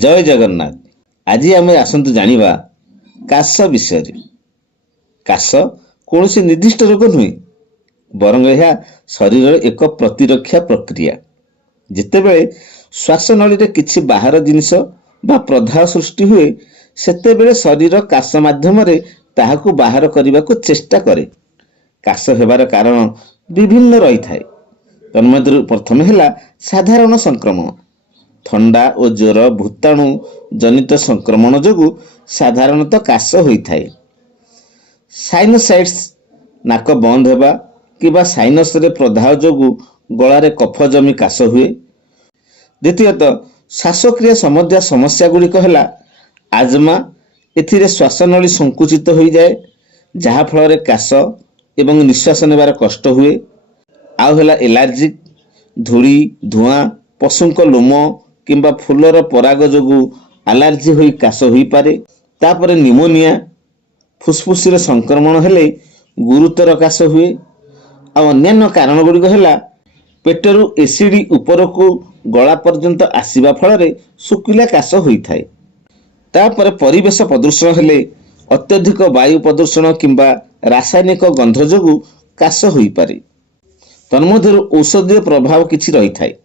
जय जगन्नाथ। आज आम आसतु जानिबा काश विषय। काश कौन निर्दिष्ट रोग नुहे बरং यह शरीर एक प्रतिरक्षा प्रक्रिया। जितेबले श्वास नली किछि बाहर जिनिस बा प्रदाह सृष्टि हुए सेतेबेले शरीर काश माध्यम ताहाकु बाहर करने को चेष्टा करे। काश हेबार कारण विभिन्न रही थाए। तन्मध्य प्रथम है साधारण संक्रमण। थंडा और ज्वर भूताणु जनित संक्रमण जोगु साधारणतः काश होता है। साइनसाइट्स नाक बंद होगा कि साइनस रे प्रदाह जोगु गलारे कफ जमी काश हुए। द्वितीयतः श्वासक्रिया संबंधी समस्या गुड़िक है आजमा। एथिरे श्वासनली संकुचित हो जाए जहा फल काश एवं निश्वास नेबार कष्ट हुए। आउ है एलर्जिक धूली धुआं पशुक लोम किंबा फूलर पराग जोगु एलर्जी होई काश होई पारे। तापर निमोनिया फुसफुस संक्रमण हेले गुरुतर काश हुए। आ अन्य कारण गुड़िक है पेटरू एसिड ऊपर को गला पर्यंत आसीबा फल शुकिला काश होता है। तापर परिवेश प्रदूषण हेले अत्यधिक वायु प्रदूषण किंबा रासायनिक गंध जोगु काश होई पारे। तन्मध्य औषधीय प्रभाव किछि रही थाए।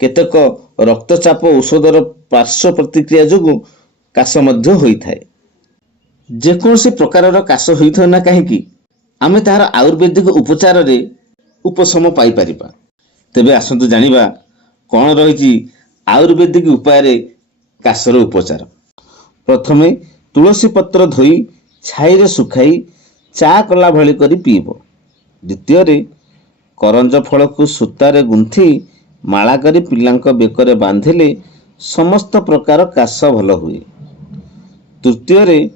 केतक रक्तचाप औषधर पार्श्व प्रतिक्रिया जोगु काश मध्य होता है। जेकोसी प्रकार काश होता ना कहीं आमे तार आयुर्वेदिक उपचार रे उपशम पाई परिबा। तेबे आसंतु जानिबा कौन रही आयुर्वेदिक उपाय काशर उपचार। प्रथमे तुलसी पत्र धोई छाई सुखाई चा कला भली करी पीब। द्वितीय करंज फल को सूतारे गुंथि माला करी पिलांक बेकरे बांधिले समस्त प्रकार काश भल हुए। तृतीय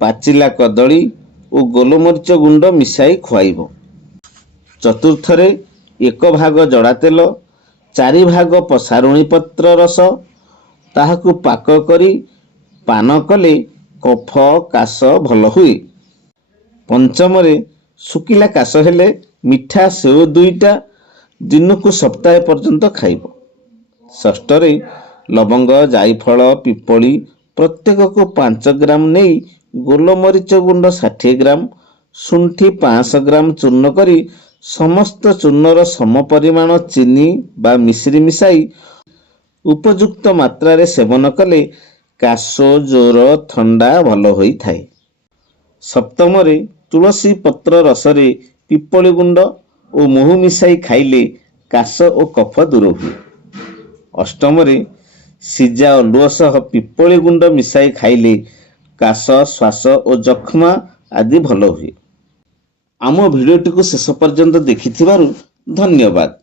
पाचिला कदली और गोलमरीच गुंड मिसाई खुआइब। चतुर्थरे 1 भाग जड़ा तेल 4 भाग पसारुणी पत्र रस ताहाकु पाक करी पान कले कफ काश भल हुए। पंचमरे शुकिला काश हेले मिठा सेव 2टा दिन को सप्ताह पर्यंत खाइब। षष्ठरे लवंग जायफल पिपली प्रत्येक को 5 ग्राम नहीं गोलमरीच गुंड 60 ग्राम शुंठी 500 ग्राम चूर्ण करी समस्त चूर्णर सम परिमाण चीनी बा मिश्री मिसाई उपयुक्त मात्रा रे सेवन कले काश जोर थंडा भल होई थाए। सप्तमरे तुलसी पत्र रसरे पिपली गुंड और महू मिसाई खाइले काश और कफ दूर हुए। अष्टमरे सिजा अलुआ सह पिपली गुंड मिसाई खाइले काश श्वास और जख्मा आदि भल हुए। आम भिडियोटी को शेष पर्यंत देखि धन्यवाद।